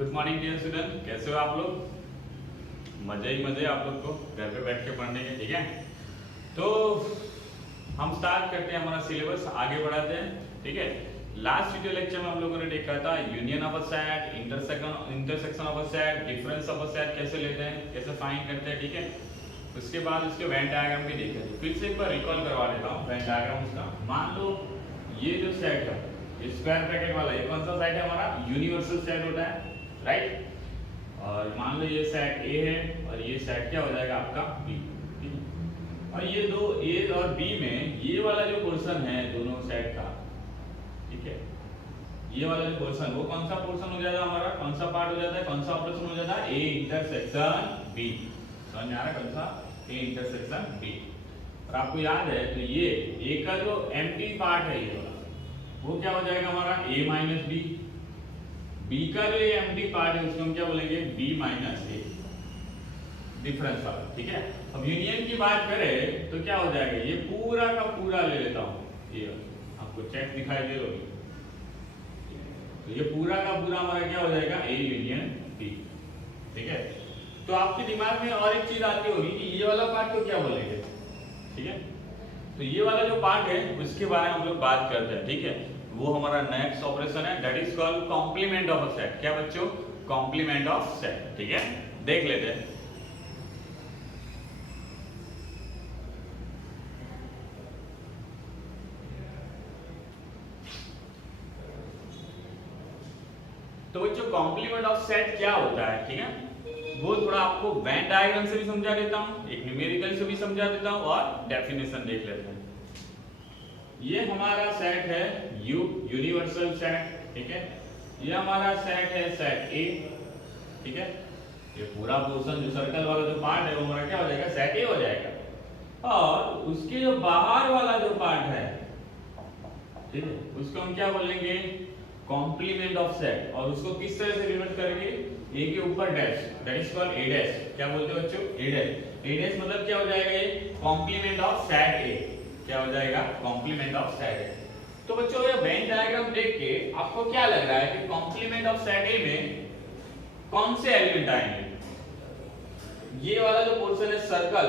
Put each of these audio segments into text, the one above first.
Good morning dear student, कैसे हो आप लोग। मजे ही मजे आप लोग को घर पे बैठ के पढ़ने के, ठीक है। तो हम स्टार्ट करते हैं हमारा सिलेबस, आगे बढ़ाते हैं, ठीक है। लास्ट वीडियो लेक्चर में हम लोगों ने देखा था union of a set, intersection of a set, difference of a set कैसे लेते हैं, कैसे फाइंड करते हैं, ठीक है। उसके बाद उसके वेन डायग्राम भी देखे थे। फिर से एक बार रिकॉल करवा देता हूँ वेन डायग्राम उसका। मान लो ये जो सेट है, स्क्वायर ब्रैकेट वाला, ये कौन सा सेट है हमारा, यूनिवर्सल सेट होता है, राइट। और मान लो ये सेट ए है और ये सेट क्या हो जाएगा आपका बी, ठीक है। और ये दो ए और बी में ये वाला जो पोर्शन है दोनों सेट का, ठीक है, ये वाला जो पोर्शन, वो कौन सा पोर्शन हो जाता है हमारा, कौन सा पार्ट हो जाता है, कौन सा ऑपरेशन हो जाता है, ए इंटरसेक्शन बी। समझ में आ रहा है, कौन सा, ए इंटरसेक्शन बी। और आपको याद है तो ये ए का जो एम्प्टी पार्ट है ये वाला, वो क्या हो जाएगा हमारा a माइनस बी। बी का जो ये एम्प्टी पार्ट है उसको हम क्या बोलेंगे, b माइनस ए, डिफरेंस वाला, ठीक है। अब यूनियन की बात करें तो क्या हो जाएगा, ये पूरा का पूरा ले लेता हूँ, ये आपको चेक दिखाई दे रही, तो ये पूरा का पूरा हमारा क्या हो जाएगा, a यूनियन b, ठीक है। तो आपके दिमाग में और एक चीज आती होगी कि ये वाला पार्ट को क्या बोलेंगे, ठीक है। तो ये वाला जो पार्ट है उसके बारे में हम लोग बात करते हैं, ठीक है। वो हमारा नेक्स्ट ऑपरेशन है, that is called complement of a set. क्या बच्चों, कॉम्प्लीमेंट ऑफ सेट, ठीक है। देख लेते हैं। तो बच्चों कॉम्प्लीमेंट ऑफ सेट क्या होता है, ठीक है, वो थोड़ा आपको वेन डायग्राम से भी समझा देता हूं, एक न्यूमेरिकल से भी समझा देता हूं और डेफिनेशन देख लेते हैं। ये हमारा सेट है यू, यूनिवर्सल सेट, ठीक है। ये हमारा सेट है सेट ए, ठीक है। ये पूरा पोर्शन जो सर्कल वाला जो पार्ट है वो हमारा क्या हो जाएगा, सेट ए हो जाएगा। और उसके जो बाहर वाला जो पार्ट है, ठीक है, उसको हम क्या बोलेंगे, कॉम्प्लीमेंट ऑफ सेट। और उसको किस तरह से डिनोट करेंगे, ए के ऊपर dash, that is called a dash. क्या बोलते हो बच्चों, ए डैश। ए डैश मतलब क्या हो जाएगा, ये कॉम्प्लीमेंट ऑफ सेट ए, क्या हो जाएगा, कॉम्प्लीमेंट ऑफ सेट ए। तो बच्चों ये वेन डायग्राम देख के आपको क्या लग रहा है कि कॉम्प्लीमेंट ऑफ सेट ए में कौन से एलिमेंट आएंगे। ये वाला जो पोर्शन है सर्कल,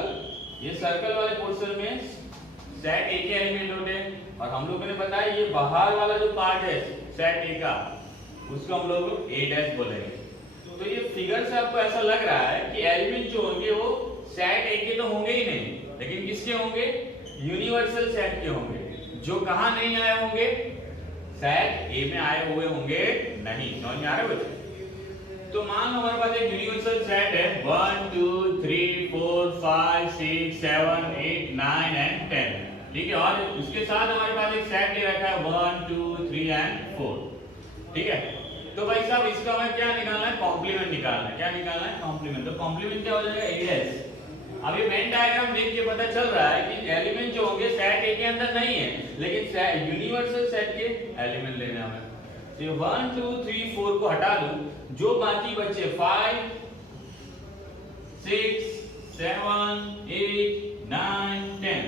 ये सर्कल वाले पोर्शन में सेट ए के एलिमेंट होते हैं। और हम लोगों ने बताया ये बाहर वाला जो पार्ट है सेट ए का, उसको हम लोग ए डैश बोलेंगे। तो ये फिगर से आपको ऐसा लग रहा है कि एलिमेंट जो होंगे वो सेट ए के तो होंगे ही नहीं, लेकिन किसके होंगे, यूनिवर्सल सेट के होंगे। जो कहां नहीं आए होंगे, सेट ए में आए हुए होंगे नहीं। समझ में आ रहा है बच्चों। तो मान लो हमारे पास एक यूनिवर्सल सेट है 1 2 3 4 5 6 7 8 9 एंड 10, ठीक है। और उसके साथ हमारे पास एक सेट दे रखा है 1 2 3 एंड 4, ठीक है। तो भाई साहब इसका हमें क्या निकालना है, कॉम्प्लीमेंट निकालना है। क्या निकालना है, कॉम्प्लीमेंट। तो कॉम्प्लीमेंट क्या हो जाएगा, ए डैश। अब ये वेन डायग्राम देख के पता चल रहा है कि एलिमेंट जो होंगे सेट ए के अंदर नहीं है, लेकिन यूनिवर्सल सेट के एलिमेंट लेने हमें। तो 1 2 3 4 को हटा दूं, जो बाकी बचे 5 6 7 8 9 10,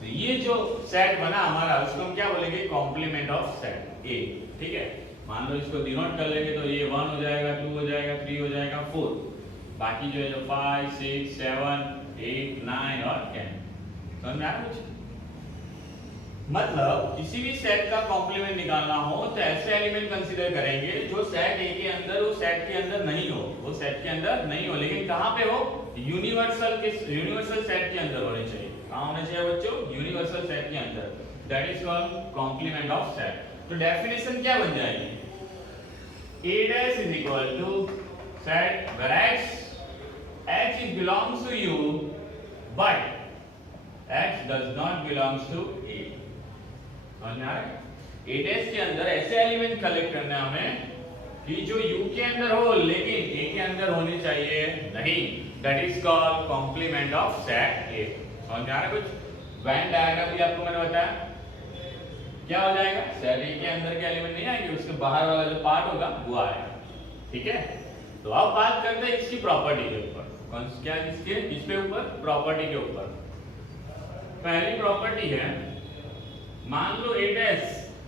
तो ये जो सेट बना हमारा उसको हम क्या बोलेंगे, कॉम्प्लीमेंट ऑफ सेट ए, ठीक है। मान लो इसको डिनोट कर लेंगे तो ये 1 हो जाएगा, 2 हो जाएगा, 3 हो जाएगा, 4, बाकी जो है जो 5 6 7 8 9 और 10। समझ में आ रहा कुछ। मतलब किसी भी सेट का कॉम्प्लीमेंट निकालना हो तो ऐसे एलिमेंट कंसीडर करेंगे जो सेट ए के अंदर, वो सेट के अंदर नहीं हो, वो सेट के अंदर नहीं हो, लेकिन कहां पे हो, यूनिवर्सल सेट के अंदर होने चाहिए। कहां होने चाहिए बच्चों, यूनिवर्सल सेट के अंदर, that is called complement of set. तो डेफिनेशन क्या बन जाएगी, a dash is equal to set where x belongs to u but x does not belongs to a। समझ में आ रहा है। a dash के अंदर ऐसे एलिमेंट कलेक्ट करना है हमें कि जो u के अंदर हो लेकिन a के अंदर होने चाहिए नहीं, that is called complement of set a। समझ में आ रहा है कुछ। वेन डायग्राम भी आपको मैंने बताया क्या हो जाएगा, सेट ए के अंदर के एलिमेंट नहीं आएंगे, उसके बाहर वाला जो पार्ट होगा वो आएगा, ठीक है। तो अब बात करते हैं इसकी प्रॉपर्टी के ऊपर। कौन क्या, इसके इस पे ऊपर, प्रॉपर्टी के ऊपर। पहली प्रॉपर्टी है, मान लो ए डैश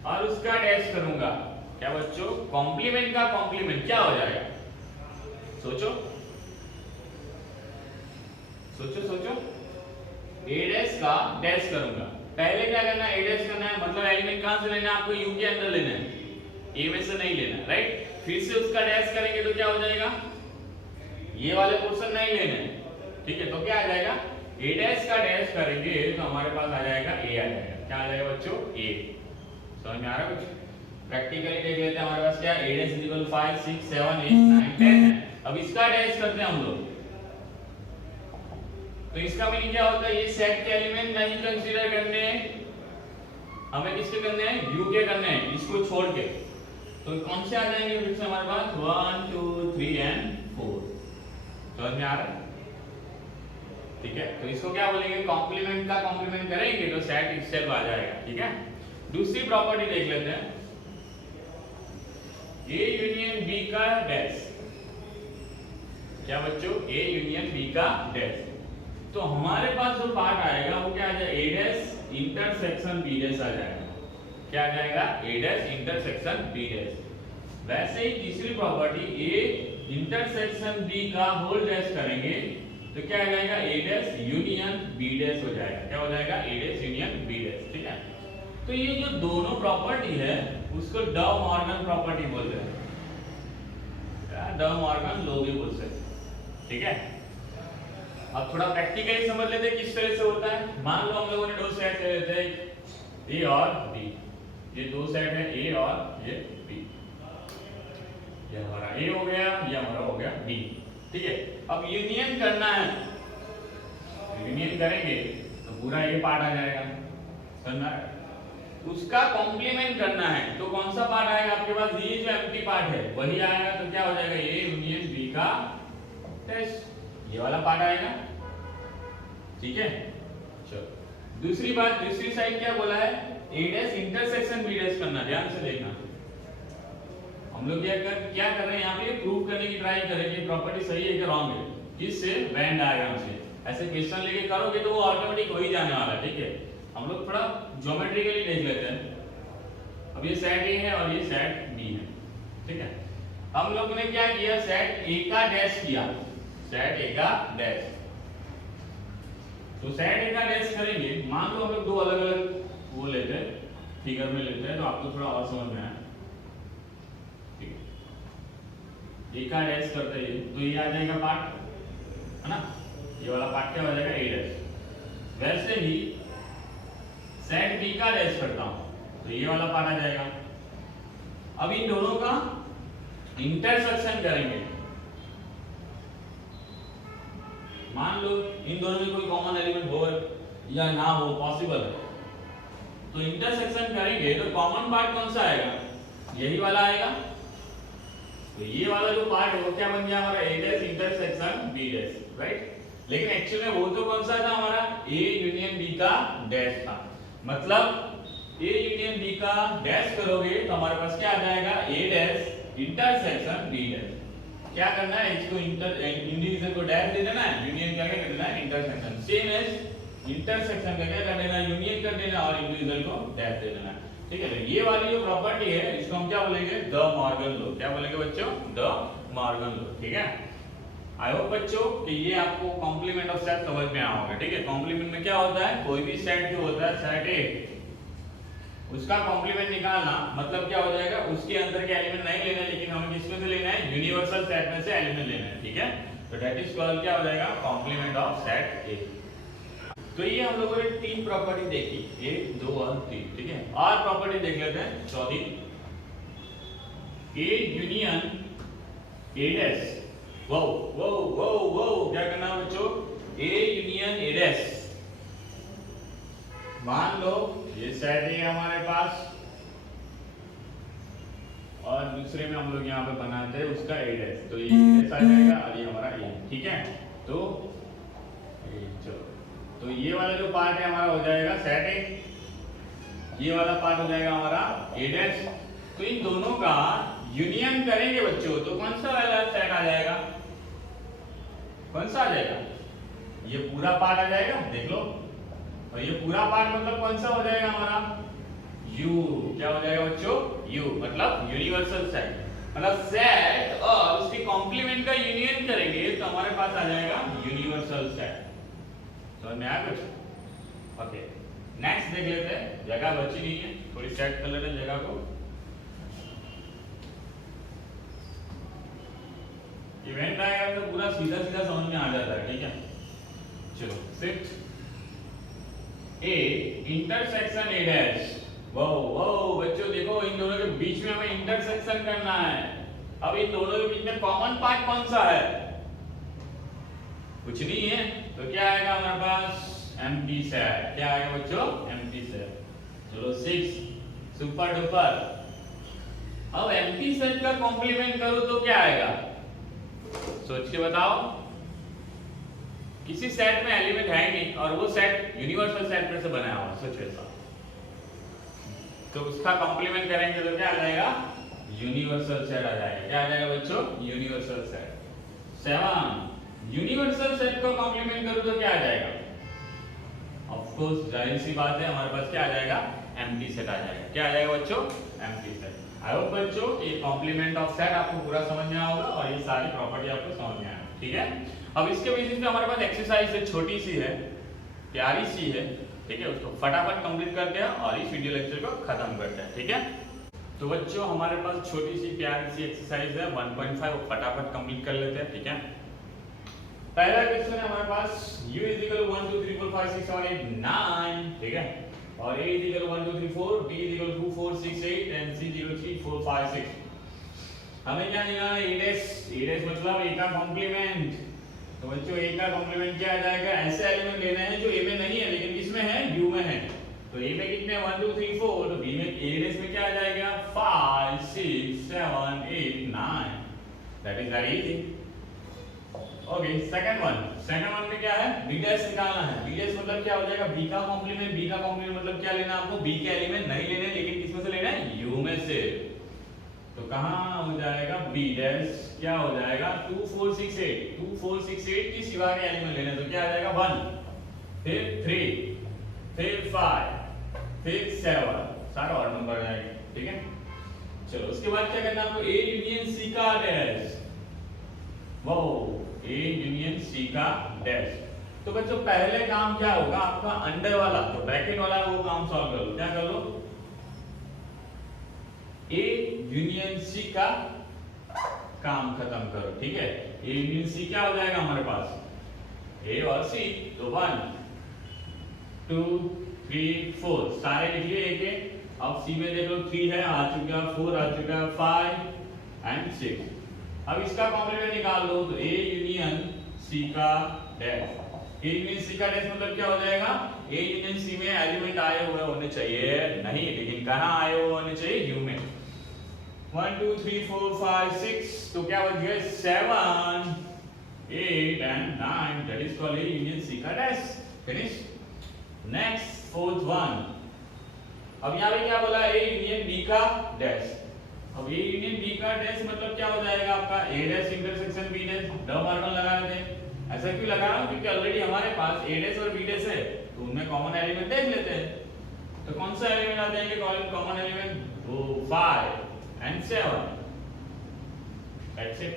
और उसका डैश करूंगा, क्या बच्चों, कॉम्प्लीमेंट का कॉम्प्लीमेंट क्या हो जाएगा, सोचो सोचो सोचो। ए डैश का डैश करूंगा, पहले क्या करना है, ए डैश करना है, मतलब एलिमेंट कहां से लेना है आपको, यू के अंदर लेना है, ए में से नहीं लेना, राइट। फिर से उसका डैश करेंगे तो क्या हो जाएगा, ये वाले पोर्शन नहीं लेना है, ठीक है। तो क्या आ जाएगा, ए डैश का डैश करेंगे तो हमारे पास आ जाएगा ए आ जाएगा। क्या आ जाएगा बच्चों, ए। समझ में आ रहा है कुछ? प्रैक्टिकली देख लेते हैं, हमारे पास क्या है, ए डैश इक्वल 5 6 7 8 9 10 है। अब इसका डैश करते हैं हम लोग, तो इसका मीनिंग क्या होता है, ये सेट के एलिमेंट नहीं कंसीडर करने, हमें किसके करने हैं, यू के करने हैं, इसको छोड़ के। तो कौन से आ जाएंगे फिर से हमारे पास 1 2 3 एंड 4। समझ में आ रहा है? ठीक है, तो इसको क्या बोलेंगे, कॉम्प्लीमेंट का कॉम्प्लीमेंट करेंगे तो सेट इटसेल्फ आ जाएगा, ठीक है। दूसरी प्रॉपर्टी देख लेते हैं, ए यूनियन बी का डैश। क्या बच्चों, ए यूनियन बी का डैश। तो हमारे पास जो पार्ट आएगा वो क्या आ जाएगा, A dash intersection B dash आ जाएगा। क्या आ जाएगा, A dash intersection B dash. वैसे ही तीसरी प्रॉपर्टी, ए इंटरसेक्शन बी का होल डैश करेंगे तो क्या आ जाएगा, A dash union B dash हो जाएगा। क्या हो जाएगा, A dash union B dash, ठीक है। तो ये जो दोनों प्रॉपर्टी है उसको ड मॉर्गन प्रॉपर्टी बोलते हैं, ड मॉर्गन लॉ भी बोल सकते हैं, ठीक है। अब थोड़ा प्रैक्टिकली समझ लेते हैं किस तरह से होता है। मान लो हम लोगों ने दो सेट ले लेते हैं, ए और बी। ये दो सेट है, ए और ये बी। ये हमारा ए हो गया, ये हमारा हो गया बी, ठीक है। अब यूनियन करना है, यूनियन करेंगे तो पूरा ये पार्ट आ जाएगा, समझना है। उसका कॉम्प्लीमेंट करना है तो कौन सा पार्ट आएगा आपके पास, ये जो एम्प्टी पार्ट है वही आएगा। तो क्या हो जाएगा, ए यूनियन बी का डैश, ये वाला पार्ट आएगा, ठीक है। चलो दूसरी बात, दूसरी साइड क्या बोला है, ए डैश इंटरसेक्शन बी डैश करना, ध्यान से देखना। हम लोग क्या कर रहे हैं यहाँ पे, प्रूव करने की ट्राई करें कि प्रॉपर्टी सही है कि रॉन्ग है, किससे, वेन डायग्राम से। ऐसे क्वेश्चन लेके करोगे तो वो ऑटोमेटिक हो ही जाने वाला है, ठीक है। हम लोग थोड़ा ज्योमेट्रिकली देख लेते हैं। अब ये सेट ए है और ये सेट बी है, ठीक है। हम लोग ने क्या किया, सेट ए का डैश किया, सेट ए का डैश। तो सेट ए का डैश करेंगे, मान लो हम लोग दो अलग अलग वो लेते हैं, फिगर में लेते हैं तो आपको थोड़ा और समझ में आए, ठीक है। ए का डैश करते हैं तो ये आ जाएगा पार्ट, है ना, ये वाला पार्ट क्या हो जाएगा, ए डैश। वैसे ही सेट बी का डैश करता हूं तो ये वाला पार्ट आ जाएगा। अब इन दोनों का इंटरसेक्शन करेंगे, मान लो इन दोनों में कोई कॉमन एलिमेंट हो या ना हो, पॉसिबल है, तो इंटरसेक्शन करेंगे तो कॉमन पार्ट कौन सा आएगा, यही वाला आएगा। तो ये वाला जो पार्ट है वो क्या बन गया हमारा, A dash intersection B dash, right. लेकिन एक्चुअली में वो तो कौन सा था हमारा, ए यूनियन बी का डैश था। मतलब ए यूनियन बी का डैश करोगे तो हमारे पास क्या आ जाएगा, A dash intersection B dash. क्या करना है, इसको इंडिविजुअल को डैश दे देना है, यूनियन क्या कर देना है, इंटरसेक्शन। सेम एज इंटरसेक्शन का क्या कर देना, यूनियन कर देना और इंडिविजुअल को डैश दे देना, ठीक है। तो ये वाली जो प्रॉपर्टी है इसको हम क्या बोलेंगे, द मॉर्गन लॉ। क्या बोलेंगे बच्चों, द मॉर्गन लॉ, ठीक है। आई होप बच्चों कि ये आपको कॉम्प्लीमेंट ऑफ सेट समझ में आया होगा, ठीक है। कॉम्प्लीमेंट में क्या होता है, कोई भी सेट जो होता है, सेट ए, उसका कॉम्प्लीमेंट निकालना, मतलब क्या हो जाएगा, उसके अंदर के एलिमेंट नहीं लेना, लेकिन हमें किसमें से लेना है, यूनिवर्सल सेट में से एलिमेंट लेना है, ठीक है। तो दैट इज कॉल्ड क्या हो जाएगा, कॉम्प्लीमेंट ऑफ सेट ए। तो ये हम लोगों ने तीन प्रॉपर्टी देखी, 1 2 और 3, ठीक है। और प्रॉपर्टी देख लेते हैं चौथी, ए यूनियन ए डैश। वो क्या करना है बच्चों, ए यूनियन ए डैश। मान लो ये सेट है हमारे पास और दूसरे में हम लोग यहाँ पे बनाते हैं उसका ए डैश, तो ये डैश आ जाएगा और ये हमारा ए, ठीक है। तो चलो, तो ये वाला जो पार्ट है हमारा हो जाएगा सेट ए, ये वाला पार्ट हो जाएगा हमारा ए डैश। तो इन दोनों का यूनियन करेंगे बच्चों तो कौन सा वाला सेट आ जाएगा, कौन सा आ जाएगा, ये पूरा पार्ट आ जाएगा, देख लो। और ये पूरा पार्ट मतलब कौन सा हो जाएगा हमारा, U। क्या हो जाएगा बच्चों, U, मतलब यूनिवर्सल सेट, मतलब सेट और उसके कॉम्प्लीमेंट का यूनियन करेंगे तो हमारे पास आ जाएगा यूनिवर्सल सेट। समझ में आया कुछ? ओके, नेक्स्ट देख लेते हैं। जगह बची नहीं है, थोड़ी सेट कर लेते हैं जगह को। इवेंट आएगा तो पूरा सीधा सीधा समझ में आ जाता है, ठीक है। चलो, fifth, A intersection A dash. वो बच्चों देखो, इन दोनों के बीच में हमें इंटरसेक्शन करना है। अब इन दोनों के बीच में कॉमन पार्ट कौन सा है? कुछ नहीं है, तो क्या आएगा हमारे पास? Empty set. क्या आएगा बच्चों? Empty set. चलो, 6 सुपर डुपर। अब एम्प्टी सेट का कॉम्प्लीमेंट करो तो क्या आएगा? सोच के बताओ। किसी सेट में एलिमेंट है नहीं और वो सेट यूनिवर्सल सेट में से बना हुआ, सोचो ऐसा, तो उसका कॉम्प्लीमेंट करेंगे तो क्या आ जाएगा? यूनिवर्सल सेट आ जाएगा। क्या आ जाएगा बच्चों? Universal set. 7 यूनिवर्सल सेट को कॉम्प्लीमेंट करो तो क्या आ जाएगा? ऑफ कोर्स जाहिर सी बात है, हमारे पास क्या आ जाएगा? एम्प्टी सेट आ जाएगा। क्या आ जाएगा बच्चों? Empty set. आई होप बच्चों ये कॉम्प्लीमेंट ऑफ सेट आपको पूरा समझ में आया होगा और ये सारी प्रॉपर्टी आपको समझ में आया, ठीक है। अब इसके बेसिस पे हमारे पास एक्सरसाइज है, छोटी सी है, प्यारी सी है, ठीक है। उसको फटाफट कंप्लीट करते हैं और इस वीडियो लेक्चर को खत्म करते हैं, ठीक है। तो बच्चों हमारे पास छोटी सी प्यारी सी एक्सरसाइज है 1.5, वो फटाफट कंप्लीट कर लेते हैं, ठीक है। पहला क्वेश्चन है हमारे पास u = 1 2 3 4 5 6 7 8 9, ठीक है। और a = 1 2 3 4, b = 2 4 6 8 and c = 3 4 5 6। हमें क्या निकालना है? a' मतलब a का कॉम्प्लीमेंट। तो बच्चों a का कॉम्प्लीमेंट क्या आ जाएगा? ऐसे एलिमेंट लेने हैं जो a में नहीं है लेकिन किसमें है? u में है। तो a में कितने? 1 2 3 4, तो b में a' में क्या आ जाएगा? 5 6 7 8 9। That is very easy. Okay, second one में क्या है? b' निकालना है। b' मतलब क्या हो जाएगा? b का कॉम्प्लीमेंट मतलब क्या लेना आपको? b के एलिमेंट नहीं लेने लेकिन किसमें से लेना है? u में से। तो कहां हो जाएगा? b' क्या हो जाएगा? 2 4 6 8 की सिवा के एलिमेंट लेने, तो क्या आ जाएगा? 1, फिर 3, फिर 5, फिर 7, सारा और नंबर आएगा, ठीक है। चलो, उसके बाद क्या करना है आपको? a यूनियन c का डैश। वो a यूनियन c का डैश। तो बच्चों पहले काम क्या होगा आपका? अंडर वाला, तो ब्रैकेट वाला वो काम सॉल्व कर लो। क्या कर लो? a यूनियन c का काम खत्म करो, ठीक है। a यूनियन c क्या हो जाएगा हमारे पास? a और c, तो 1 2 3 4 सारे लिख लिए एक एक। अब c में देख लो 3 है, आ चुका, 4 आ चुका, 5 एंड 6। अब इसका कॉम्प्लीमेंट निकाल लो, तो a यूनियन c का डैश। a यूनियन c का डैश मतलब क्या हो जाएगा? a यूनियन c में एलिमेंट आए हुए होने चाहिए, नहीं लेकिन कहां आए हुए होने चाहिए? u में। 1 2 3 4 5 6, तो क्या बच गए? 7 8 and 9। That is called a union c का dash. Finish. Next, fourth one. अब यहां पे क्या बोला? a यूनियन b का डैश। अब a यूनियन b का डैश मतलब क्या हो जाएगा आपका? a' intersection b'। The marker लगा लेते हैं। ऐसा क्यों लगा रहा हूं? क्योंकि ऑलरेडी हमारे पास a' और b' है, तो उनमें कॉमन एलिमेंट देख लेते हैं। तो कौन सा एलिमेंट आ जाएंगे कॉमन एलिमेंट? वो 5 एंड 7। दैट्स इट,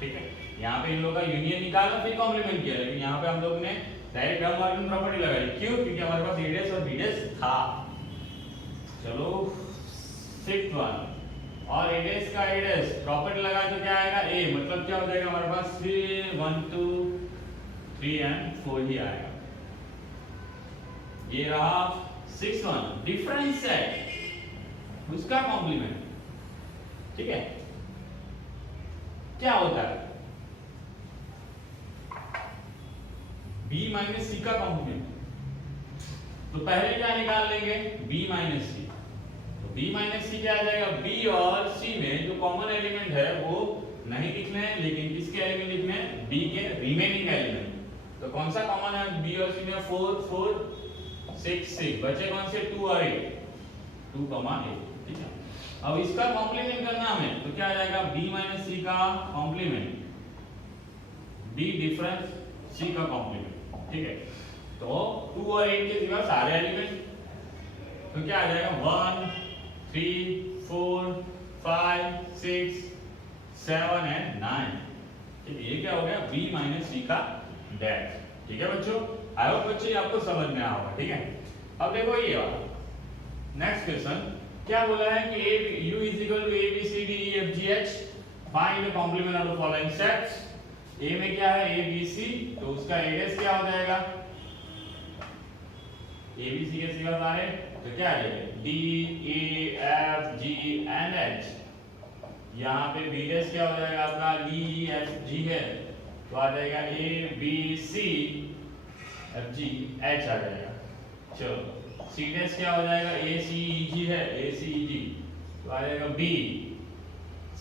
ठीक है। यहां पे इन लोगों का यूनियन निकाला फिर कॉम्प्लीमेंट किया, लेकिन यहां पे हम लोग ने डायरेक्ट द मार्कर प्रॉपर्टी लगाई। क्यों? क्योंकि हमारे पास a' और b' था। चलो, सिक्स्थ वन। और a' का a' प्रॉपर्टी लगाए तो क्या आएगा? a मतलब क्या हो जाएगा हमारे पास? 3 1 2 3 एंड 4 ही आएगा। ये रहा सिक्स्थ वन, डिफरेंस सेट, उसका कॉम्प्लीमेंट, ठीक है। क्या होता है? b माइनस c का कॉम्प्लीमेंट। तो पहले क्या निकाल लेंगे? b minus c। b minus C क्या आ जाएगा? b और c में जो कॉमन एलिमेंट है वो नहीं लिखने हैं, लेकिन किसके एलिमेंट लिखने हैं? b के रिमेनिंग एलिमेंट। तो कौन सा कॉमन है b और c में? 4 4 6 6, बचे कौन से? 2 और 8, 2, 8, ठीक है। अब इसका कॉम्प्लीमेंट करना हमें, तो क्या आ जाएगा? b माइनस c का कॉम्प्लीमेंट, b डिफरेंस c का कॉम्प्लीमेंट, ठीक है। तो 2 और 8 के सिवा सारे एलिमेंट, तो क्या आ जाएगा? 1 3 4 5 6 7 एंड 9। ठीक है, ये क्या हो गया b माइनस c का डैश। ठीक है बच्चों, आई होप बच्चों ये आपको समझ में आया होगा। ठीक है, अब देखो ये वाला नेक्स्ट क्वेश्चन क्या बोला है कि u is equal to a b c d e f g h, find the complement of the following sets. a में क्या है a b c, तो उसका एड्रेस क्या हो जाएगा a b c के सिवा सारे तो क्या आ जाएगा d e f g and h। यहाँ पे b डैश क्या हो जाएगा आपका d e f g है तो आ जाएगा a b c f g h आ जाएगा। चलो c डैश क्या हो जाएगा a c e g है a c e g तो आ जाएगा b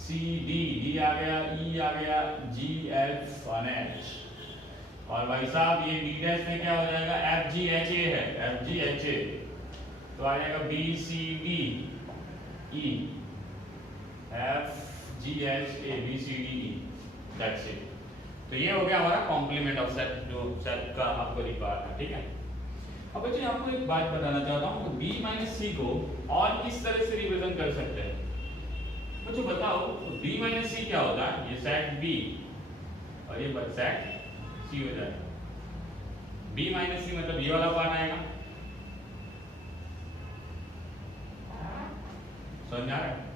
c d d आ गया e आ गया g f और h। और भाई साहब ये b डैश में क्या हो जाएगा f g h a है f g h a तो आ जाएगा b c d e f g h a b c d e that's it. तो ये हो गया हमारा कॉम्प्लीमेंट ऑफ सेट जो सेट का आपको रिक्वायरमेंट। ठीक है, अब बच्चों आपको एक बात बताना चाहता हूँ b माइनस c को और किस तरह से रिप्रेजेंट कर सकते हैं बच्चों बताओ। तो b माइनस c क्या होता है, ये सेट b और ये सेट c हो जाएगा। b माइनस c मतलब ये वाला पार्ट आएगा, समझ में आ रहा है।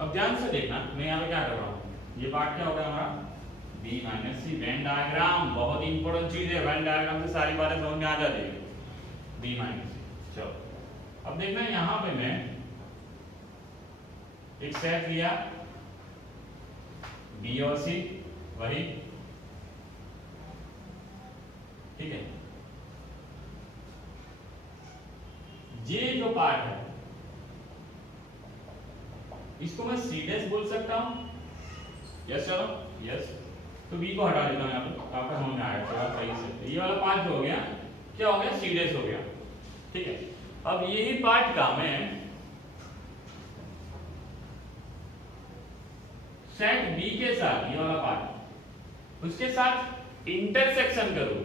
अब ध्यान से देखना मैं यहाँ पे क्या कर रहा हूँ, ये पार्ट क्या होगा हमारा b minus c Venn diagram. बहुत इंपॉर्टेंट चीज है, वेन डायग्राम से सारी बातें समझ में आ जाती है b माइनस c। चलो अब देखना यहाँ पे मैं एक सेट लिया b और c वही। ठीक है, ये जो पार्ट है इसको मैं c डैश बोल सकता हूं। यस चलो यस, तो b को हटा देता हूं यहाँ पे, आपका समझ में आएगा थोड़ा सही से। ये वाला पार्ट जो हो गया क्या हो गया c डैश हो गया। ठीक है, अब यही पार्ट का मैं सेट b के साथ ये वाला पार्ट उसके साथ इंटरसेक्शन करूं,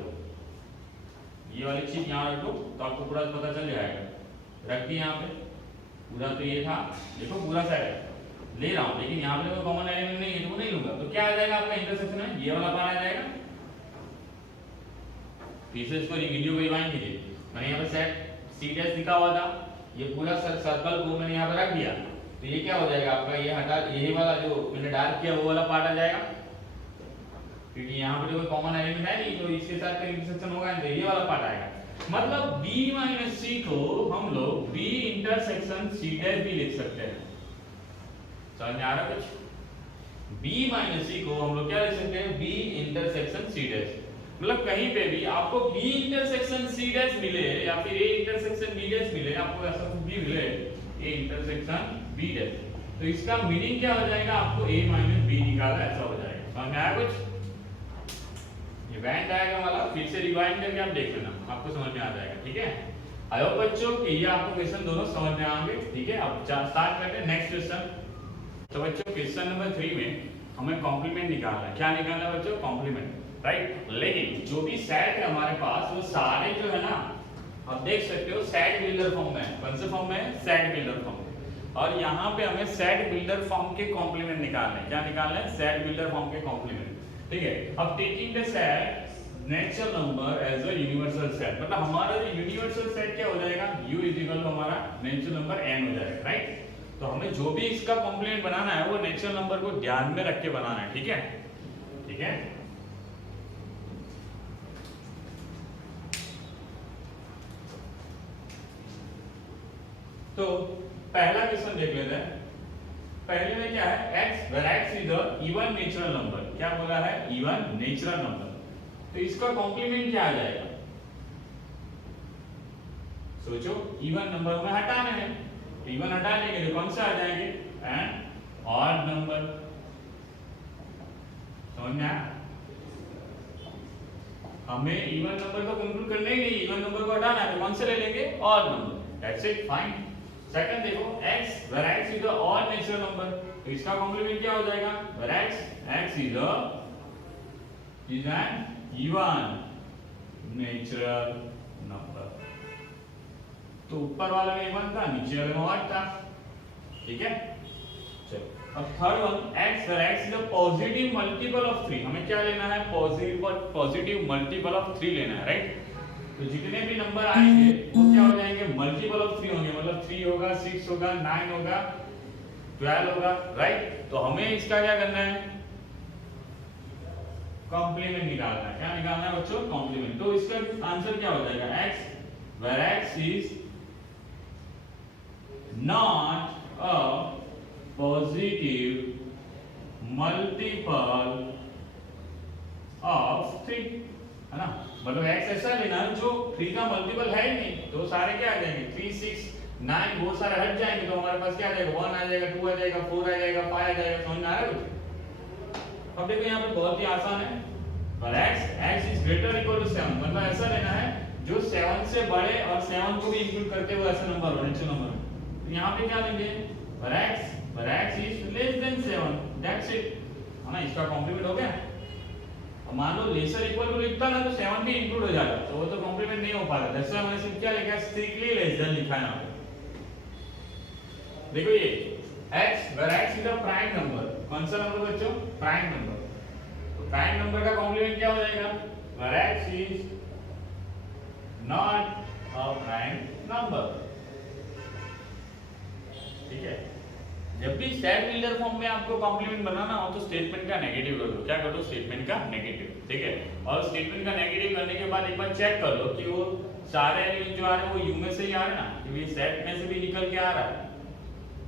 ये वाली चीज यहाँ रख दो तो आपको पूरा पता चल जाएगा। रख दी यहाँ पे, पूरा तो ये था देखो पूरा सेट ले रहा हूं लेकिन यहाँ पे कोई कॉमन एलिमेंट नहीं है तो वो नहीं लूंगा। तो क्या आ जाएगा आपका इंटरसेक्शन में ये वाला पार्ट आ जाएगा। फिर से इसको वीडियो को रिवाइंड कीजिए, मैंने यहाँ पे सेट सी डैश लिखा हुआ था, ये पूरा सर्कल को मैंने यहाँ पे रख दिया तो ये क्या हो जाएगा आपका ये हटा, यही वाला जो मैंने डार्क किया वो वाला पार्ट आ जाएगा क्योंकि यहाँ पे कोई कॉमन एलिमेंट है नहीं तो इसके साथ इंटरसेक्शन होगा तो ये वाला पार्ट आएगा। मतलब b माइनस c को हम लोग b इंटरसेक्शन c डैश भी लिख सकते हैं। समझ में आ रहा कुछ, b माइनस c को हम लोग क्या लिख सकते हैं b इंटरसेक्शन c डैश। मतलब कहीं पे भी आपको b इंटरसेक्शन c डैश मिले या फिर a इंटरसेक्शन b डैश मिले, आपको ऐसा कुछ भी मिले a इंटरसेक्शन b डैश, तो इसका मीनिंग क्या हो जाएगा आपको a माइनस b निकाला ऐसा हो जाएगा। समझ में आया कुछ, ये वेन डायग्राम वाला फिर से रिवाइंड करके आप देख लेना आपको समझ में आ जाएगा। ठीक है, आई होप बच्चों कि ये आपको क्वेश्चन दोनों समझ में आएंगे। ठीक है, अब स्टार्ट करते हैं नेक्स्ट क्वेश्चन। तो बच्चों क्वेश्चन नंबर 3 में हमें कॉम्प्लीमेंट निकालना है। क्या निकालना है बच्चों, कॉम्प्लीमेंट, राइट। लेकिन जो भी सेट है हमारे पास वो सारे जो है ना आप देख सकते हो सेट बिल्डर फॉर्म में है। कौन से फॉर्म में है, सेट बिल्डर फॉर्म। और यहाँ पे हमें सेट बिल्डर फॉर्म के कॉम्प्लीमेंट निकालने हैं। क्या निकालना है, सेट बिल्डर फॉर्म के कॉम्प्लीमेंट। ठीक है, अब taking the set natural number as a universal set, मतलब हमारा जो यूनिवर्सल सेट क्या हो जाएगा u इज इक्वल टू हमारा नेचुरल नंबर n हो जाएगा, राइट। तो हमें जो भी इसका कॉम्प्लीमेंट बनाना है वो नेचुरल नंबर को ध्यान में रख के बनाना है। ठीक है, ठीक है। तो पहला क्वेश्चन देख लेते हैं। पहले में क्या है x where x is the even natural number. क्या बोला है, even नेचुरल नंबर। तो इसका कॉम्प्लीमेंट क्या आ जाएगा, सोचो। इवन नंबर हमें हटाना है, इवन हटा लेंगे तो कौन सा आ जाएंगे, एंड ऑड नंबर। समझ में आया, हमें इवन नंबर को कंक्लूड करना ही नहीं, इवन नंबर को हटाना है तो कौन से ले लेंगे, odd number. That's it, fine. Second देखो x where x is the odd natural number, तो इसका कॉम्प्लीमेंट क्या हो जाएगा, where x is an even natural number। तो ऊपर वाले में इवन था, नीचे वाले में ऑड था। ठीक है, चलो अब third one x where x is a positive multiple of 3, हमें क्या लेना है, पॉजिटिव मल्टीपल ऑफ 3 लेना है, राइट। तो जितने भी नंबर आएंगे वो क्या हो जाएंगे, मल्टीपल ऑफ 3 होंगे, मतलब 3 होगा, 6 होगा, 9 होगा, 12 होगा, राइट। तो हमें इसका क्या करना है, कॉम्प्लीमेंट निकालना है। क्या निकालना है बच्चों, कॉम्प्लीमेंट। तो इसका आंसर क्या हो जाएगा, x where x is not a positive multiple of 3, है ना। मतलब x ऐसा लेना जो 3 का मल्टीपल है ही नहीं, तो सारे क्या आ जाएंगे, 3, 6, 9 वो सारे हट जाएंगे, तो हमारे पास क्या आ जाएगा, 1 आ जाएगा, 2 आ जाएगा, 4 आ जाएगा, 5 आ जाएगा। समझ में आ रहा है कुछ। अब देखो यहाँ पे बहुत ही आसान है, पर x is greater equal to 7, मतलब ऐसा लेना है जो 7 से बड़े और 7 को भी इंक्लूड करते हुए ऐसा नंबर हो, नेचुरल नंबर। तो यहाँ पे क्या लेंगे, पर x is less than 7, that's it, है ना। इसका कॉम्प्लीमेंट हो गया। अब मान लो लेसर इक्वल टू लिखता ना तो 7 भी इंक्लूड हो जाता, तो वो तो कॉम्प्लीमेंट नहीं हो पाता। जैसे हमने सिर्फ क्या लिखा है, स्ट्रिक्टली लेस देन लिखा है यहाँ पे। देखो ये x where x is a prime number, कौन सा नंबर बच्चों, प्राइम नंबर। तो प्राइम नंबर का कॉम्प्लीमेंट क्या हो जाएगा, where x is not a prime number, ठीक है। जब भी सेट बिल्डर फॉर्म में आपको कॉम्प्लीमेंट बनाना हो तो स्टेटमेंट का नेगेटिव कर दो। क्या कर दो, स्टेटमेंट का नेगेटिव, ठीक है। और स्टेटमेंट का नेगेटिव करने के बाद एक बार चेक कर लो कि वो सारे एलिमेंट जो आ रहे हैं वो यू में से ही आ रहे हैं ना, कि सेट में से भी निकल के आ रहा है,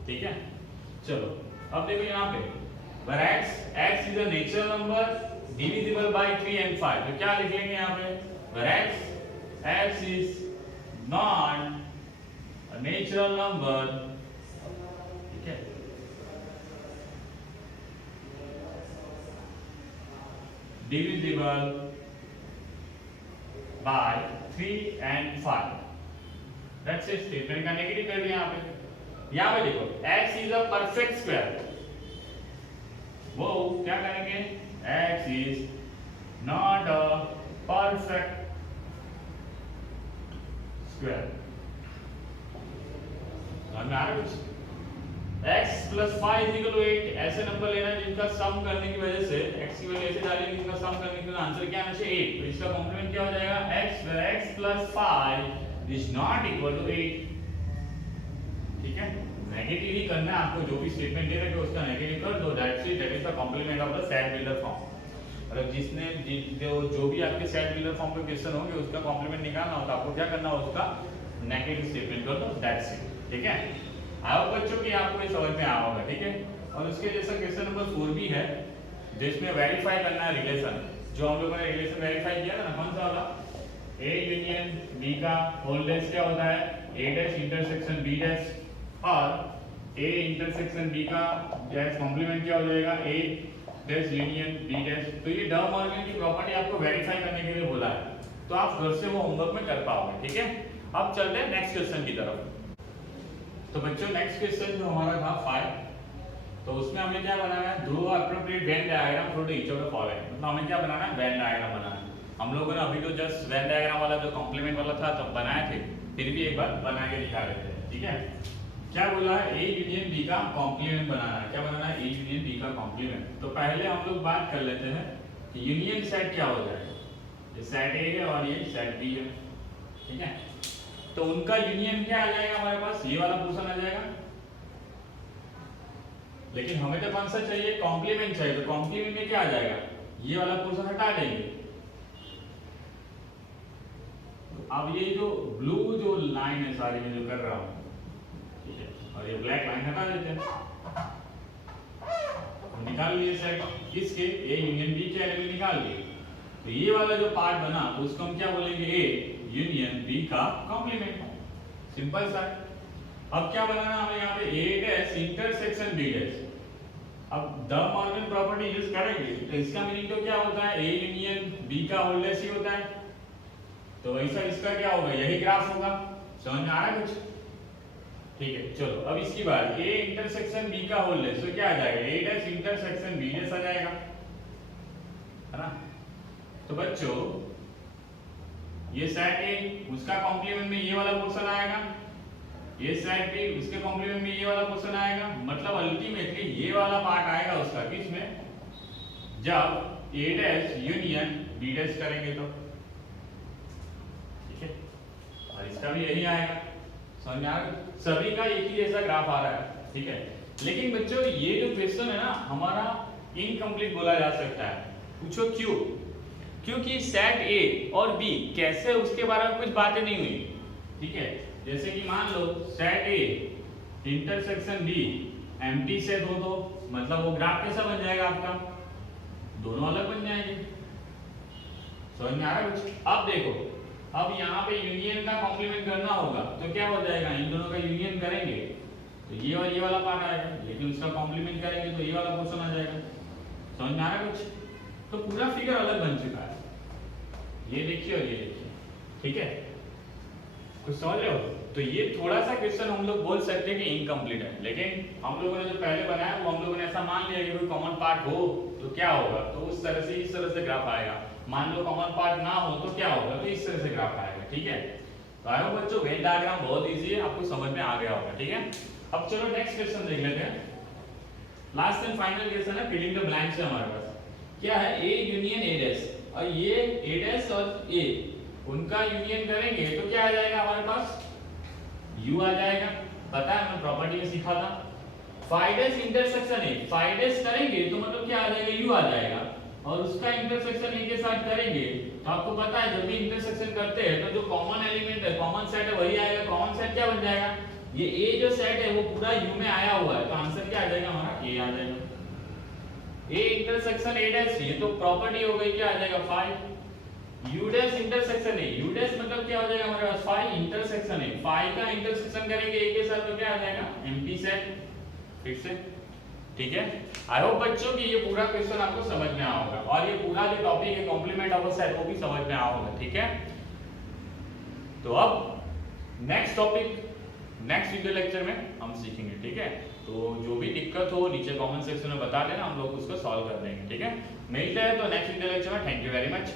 ठीक है। चलो अब देखो यहाँ पे where x is a natural number divisible by 3 and 5, तो क्या लिख लेंगे यहाँ पे, where x is not a natural number, ठीक है, divisible by 3 and 5, that's it। Statement का नेगेटिव कर दिया यहाँ पे देखो x is a perfect square, वो क्या करेंगे, x is not a perfect square। समझ में आ रहा है कुछ। x plus 5 is equal to 8, ऐसे नंबर लेना है जिनका सम करने की वजह से x की वैल्यू ऐसे डालेंगे जिनका सम करने की वजह से आंसर क्या आना चाहिए, 8। तो इसका कॉम्प्लीमेंट क्या हो जाएगा, x where x plus 5 is not equal to 8, ठीक है। नेगेटिव ही करना है आपको, जो भी स्टेटमेंट दे रखे उसका नेगेटिव कर दो, that's it, that is the complement of the set builder form. मतलब जिसने जो भी आपके सेट बिल्डर फॉर्म पे क्वेश्चन होंगे उसका कॉम्प्लीमेंट निकालना हो तो आपको क्या करना हो, उसका नेगेटिव स्टेटमेंट कर दो, दैट्स इट, ठीक है। आओ बच्चों की आपको ये समझ में आया होगा, ठीक है। और उसके जैसा क्वेश्चन नंबर 4 भी है जिसमें वेरीफाई करना है रिलेशन, जो हम लोगों ने रिलेशन वेरीफाई किया था ना, कौन सा वाला, a यूनियन b का होल डैश क्या होता है, a dash intersection b dash, और a इंटरसेक्शन b का डैश कॉम्प्लीमेंट क्या हो जाएगा, a dash union b dash. तो ये डर मॉर्गन की प्रॉपर्टी आपको वेरीफाई करने के लिए बोला है, तो आप घर से वो होमवर्क में कर पाओगे, ठीक है। अब चलते हैं नेक्स्ट क्वेश्चन की तरफ। तो बच्चों नेक्स्ट क्वेश्चन जो हमारा था 5, तो उसमें हमें क्या बनाना है, draw appropriate Venn diagram for the each of the following. मतलब हमें क्या बनाना है, वेन डायग्राम बनाना है। हम लोगों ने अभी तो जस्ट वेन डायग्राम वाला जो कॉम्प्लीमेंट वाला था तब बनाए थे, फिर भी एक बार बना के दिखा देते हैं, ठीक है। क्या बोला है, ए यूनियन बी का कॉम्प्लीमेंट बनाना है। क्या बनाना है, ए यूनियन बी का कॉम्प्लीमेंट। तो पहले हम लोग बात कर लेते हैं कि यूनियन सेट क्या हो जाएगा। ये सेट ए है और ये सेट बी है, ठीक है। तो उनका यूनियन क्या आ जाएगा हमारे पास, ये वाला पोर्शन आ जाएगा। लेकिन हमें तो कौन सा चाहिए, कॉम्प्लीमेंट चाहिए। तो कॉम्प्लीमेंट में क्या आ जाएगा, ये वाला पोर्शन हटा देंगे। अब ये जो ब्लू जो लाइन है सारी में जो कर रहा हूं, ठीक है, और ये ब्लैक लाइन हटा देते हैं। हम निकाल लिए सेट किसके, ए यूनियन बी के एलिमेंट निकाल लिए। तो ये वाला जो पार्ट बना तो उसको हम क्या बोलेंगे, ए यूनियन बी का कॉम्प्लीमेंट। सिंपल सा। अब क्या बनाना हमें यहाँ पे, ए डैश इंटरसेक्शन बी डैश। अब द मॉर्गन प्रॉपर्टी यूज करेंगे तो इसका मीनिंग तो क्या होता है, ए यूनियन बी का होल डैश ही होता है। तो वैसा इसका क्या होगा, यही ग्राफ होगा। समझ में आ रहा है कुछ, ठीक है। चलो अब इसकी बात, ए इंटरसेक्शन बी का होल डैश, तो क्या आ जाएगा, A dash intersection B dash आ जाएगा, है ना। तो बच्चों ये सेट ए, उसका कॉम्प्लीमेंट में ये वाला पोर्शन आएगा, ये सेट बी, उसके कॉम्प्लीमेंट में ये वाला क्वेश्चन आएगा, मतलब अल्टीमेटली ये वाला पार्ट आएगा उसका किसमें, जब ए डैश यूनियन बी डैश करेंगे तो, ठीक है। और इसका भी यही आएगा, समझ में आ रहा है? सभी का एक ही जैसा ग्राफ आ रहा है, ठीक है। लेकिन बच्चों ये जो क्वेश्चन है ना हमारा इनकम्प्लीट बोला जा सकता है। पूछो क्यों? क्योंकि सेट ए और बी कैसे, उसके बारे में कुछ बातें नहीं हुई, ठीक है। जैसे कि मान लो set A intersection B empty set हो तो मतलब वो ग्राफ कैसा बन जाएगा आपका, दोनों अलग बन जाएंगे, समझ में आ रहा है कुछ? अब देखो, अब यहाँ पे यूनियन का कॉम्प्लीमेंट करना होगा तो क्या हो जाएगा, इन दोनों का यूनियन करेंगे तो ये और ये वाला पार्ट आएगा, लेकिन उसका कॉम्प्लीमेंट करेंगे तो ये वाला क्वेश्चन आ जाएगा, समझ में आ रहा है कुछ? तो पूरा फिगर अलग बन चुका है, ये देखिए और ये देखिए, ठीक है, कुछ समझ रहे हो? तो ये थोड़ा सा क्वेश्चन हम लोग बोल सकते हैं कि इनकम्प्लीट है, लेकिन हम लोगों ने जो पहले बनाया वो हम लोगों ने ऐसा मान लिया कि कोई कॉमन पार्ट हो तो क्या होगा, तो उस तरह से इस तरह से ग्राफ आएगा। मान लो कॉमन पार्ट ना हो तो क्या होगा, तो इस तरह से ग्राफ आएगा, ठीक है। तो आई होप बच्चों वेन डायग्राम बहुत इजी है, आपको समझ में आ गया होगा, ठीक है। अब चलो नेक्स्ट क्वेश्चन देख लेते हैं, लास्ट एंड फाइनल क्वेश्चन है, फिलिंग द ब्लैंक्स है हमारे पास। क्या है, ए यूनियन ए डैश, और ये ए डैश और ए उनका यूनियन करेंगे तो क्या आ जाएगा हमारे पास, यू आ जाएगा, पता है, मैं प्रॉपर्टी में सीखा था। Phi dash intersection A, phi dash करेंगे तो मतलब क्या आ जाएगा, यू आ जाएगा, और उसका इंटरसेक्शन ए के साथ करेंगे तो आपको पता है जब भी इंटरसेक्शन करते हैं तो जो कॉमन एलिमेंट है, कॉमन सेट है वही आएगा। कॉमन सेट क्या बन जाएगा, ये ए जो सेट है वो पूरा यू में आया हुआ है, तो आंसर क्या आ जाएगा हमारा, ए आ जाएगा। ए इंटरसेक्शन ए डैश, ये तो प्रॉपर्टी हो गई, क्या आ जाएगा, phi. U dash intersection A, U dash मतलब क्या हो जाएगा हमारे पास, फाई इंटरसेक्शन ए, फाई का इंटरसेक्शन करेंगे ए के साथ तो क्या आ जाएगा, एम्प्टी सेट, फिर से, ठीक है। आई होप बच्चों कि ये पूरा क्वेश्चन आपको समझ में आया होगा, और ये पूरा जो टॉपिक है कॉम्प्लीमेंट ऑफ अ सेट वो भी समझ में आया होगा, ठीक है। तो अब next topic next video lecture में हम सीखेंगे, ठीक है। तो जो भी दिक्कत हो नीचे कमेंट सेक्शन में बता देना, हम लोग उसको सॉल्व कर देंगे, ठीक है। मिलते हैं तो नेक्स्ट वीडियो लेक्चर में, थैंक यू वेरी मच।